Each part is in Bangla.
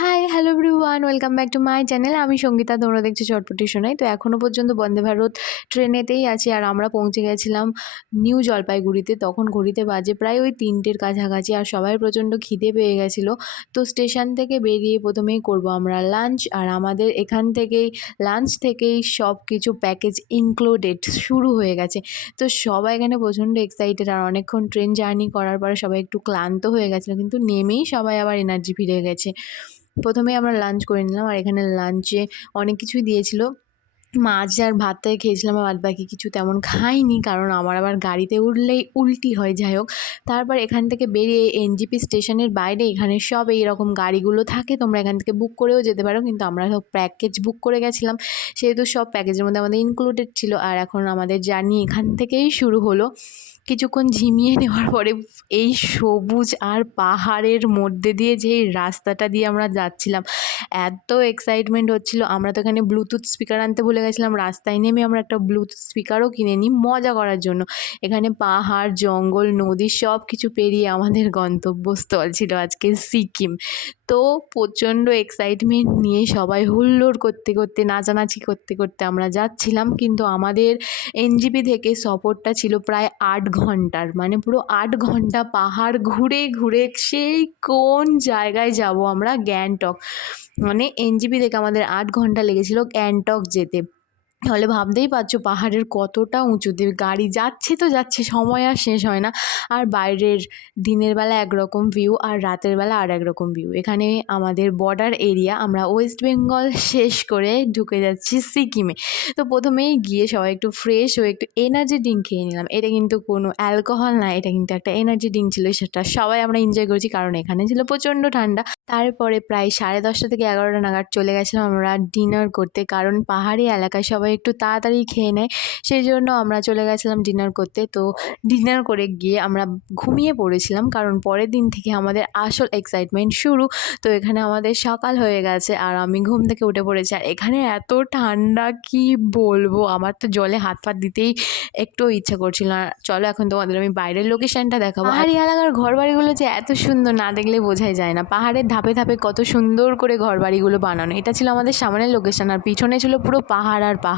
High, hello everyone, welcome back to my channel. আমি সঙ্গীতা, তোমরা দেখছো চটপটি শোনাই। তো এখনও পর্যন্ত বন্দে ভারত ট্রেনেতেই আছি আর আমরা পৌঁছে গেছিলাম নিউ জলপাইগুড়িতে। তখন ঘড়িতে বাজে প্রায় ওই 3টের কাছাকাছি আর সবাই প্রচণ্ড খিদে পেয়ে গেছিলো। তো স্টেশন থেকে বেরিয়ে প্রথমেই করব আমরা লাঞ্চ, আর আমাদের এখান থেকেই লাঞ্চ থেকেই সব কিছু প্যাকেজ ইনক্লুডেড শুরু হয়ে গেছে। তো সবাই এখানে প্রচণ্ড এক্সাইটেড, আর অনেকক্ষণ ট্রেন জার্নি করার পরে সবাই একটু ক্লান্ত হয়ে গেছিলো, কিন্তু নেমেই সবাই আবার এনার্জি ফিরে গেছে। প্রথমেই আমরা লাঞ্চ করে নিলাম, আর এখানে লাঞ্চে অনেক কিছুই দিয়েছিল। মাছ আর ভাতটাই খেয়েছিলাম, আর বাদবাকি কিছু তেমন খাইনি, কারণ আমার আবার গাড়িতে উঠলেই উল্টি হয়। যাই হোক, তারপর এখান থেকে বেরিয়ে এনজেপি স্টেশনের বাইরে এখানে সব এইরকম গাড়িগুলো থাকে, তোমরা এখান থেকে বুক করেও যেতে পারো, কিন্তু আমরা সব প্যাকেজ বুক করে গেছিলাম, সেহেতু সব প্যাকেজের মধ্যে আমাদের ইনক্লুডেড ছিল। আর এখন আমাদের জার্নি এখান থেকেই শুরু হলো। কিছুক্ষণ ঝিমিয়ে নেওয়ার পরে এই সবুজ আর পাহাড়ের মধ্যে দিয়ে যেই রাস্তাটা দিয়ে আমরা যাচ্ছিলাম, এত এক্সাইটমেন্ট হচ্ছিল। আমরা তো এখানে ব্লুটুথ স্পিকার আনতে ভুলে গেছিলাম। রাস্তায় নেমে আমরা একটা ব্লুটুথ স্পিকারও কিনে নিই মজা করার জন্য। এখানে পাহাড়, জঙ্গল, নদী সব কিছু পেরিয়ে আমাদের গন্তব্যস্থল ছিল আজকে সিকিম। তো প্রচণ্ড এক্সাইটমেন্ট নিয়ে সবাই হুল্লোড় করতে করতে, নাচানাচি করতে করতে আমরা যাচ্ছিলাম। কিন্তু আমাদের এনজেপি থেকে সফরটা ছিল প্রায় 8 ঘন্টার, মানে পুরো 8 ঘন্টা পাহাড় ঘুরে ঘুরে সেই কোন জায়গায় যাব আমরা, গ্যাংটক। মানে এনজেপি থেকে আমাদের 8 ঘন্টা লেগেছিল গ্যাংটক যেতে। তাহলে ভাবতেই পারছো পাহাড়ের কতটা উঁচুতে গাড়ি যাচ্ছে, তো যাচ্ছে, সময় আর শেষ হয় না। আর বাইরের দিনের বেলা একরকম ভিউ আর রাতের বেলা আর একরকম ভিউ। এখানে আমাদের বর্ডার এরিয়া, আমরা ওয়েস্ট বেঙ্গল শেষ করে ঢুকে যাচ্ছি সিকিমে। তো প্রথমেই গিয়ে সবাই একটু ফ্রেশ হয়ে একটু এনার্জি ড্রিঙ্ক খেয়ে নিলাম। এটা কিন্তু কোনো অ্যালকোহল না, এটা কিন্তু একটা এনার্জি ড্রিঙ্ক ছিল। সেটা সবাই আমরা এনজয় করেছি, কারণ এখানে ছিল প্রচণ্ড ঠান্ডা। তারপরে প্রায় 10:30 থেকে 11টা নাগাদ চলে গেছিলাম আমরা ডিনার করতে, কারণ পাহাড়ি এলাকায় সবাই একটু তাড়াতাড়ি খেয়ে নেয়, সেই জন্য আমরা চলে গেছিলাম ডিনার করতে। তো ডিনার করে গিয়ে আমরা ঘুমিয়ে পড়েছিলাম, কারণ পরের দিন থেকে আমাদের আসল এক্সাইটমেন্ট শুরু। তো এখানে আমাদের সকাল হয়ে গেছে আর আমি ঘুম থেকে উঠে পড়েছি, আর এখানে এত ঠান্ডা কি বলবো, আমার তো জলে হাত পা দিতেই একটু ইচ্ছা করছিল না। চলো এখন তোমাদের আমি বাইরের লোকেশনটা দেখাবো। পাহাড়ি এলাকার ঘরবাড়িগুলো যে এত সুন্দর, না দেখলে বোঝাই যায় না। পাহাড়ের ধাপে ধাপে কত সুন্দর করে ঘরবাড়িগুলো বানানো। এটা ছিল আমাদের সামনের লোকেশন, আর পিছনে ছিল পুরো পাহাড় আর পাহাড়।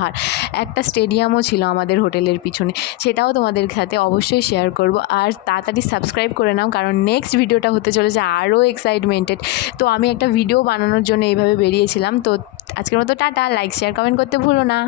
একটা স্টেডিয়ামও ছিল আমাদের হোটেলের পিছনে, সেটাও তোমাদের সাথে অবশ্যই শেয়ার করব। আর তাড়াতাড়ি সাবস্ক্রাইব করে নাও, কারণ নেক্সট ভিডিওটা হতে চলেছে আরও এক্সাইটমেন্টেড। তো আমি একটা ভিডিও বানানোর জন্য এইভাবে বেরিয়েছিলাম। তো আজকের মতো টাটা, লাইক শেয়ার কমেন্ট করতে ভুলো না।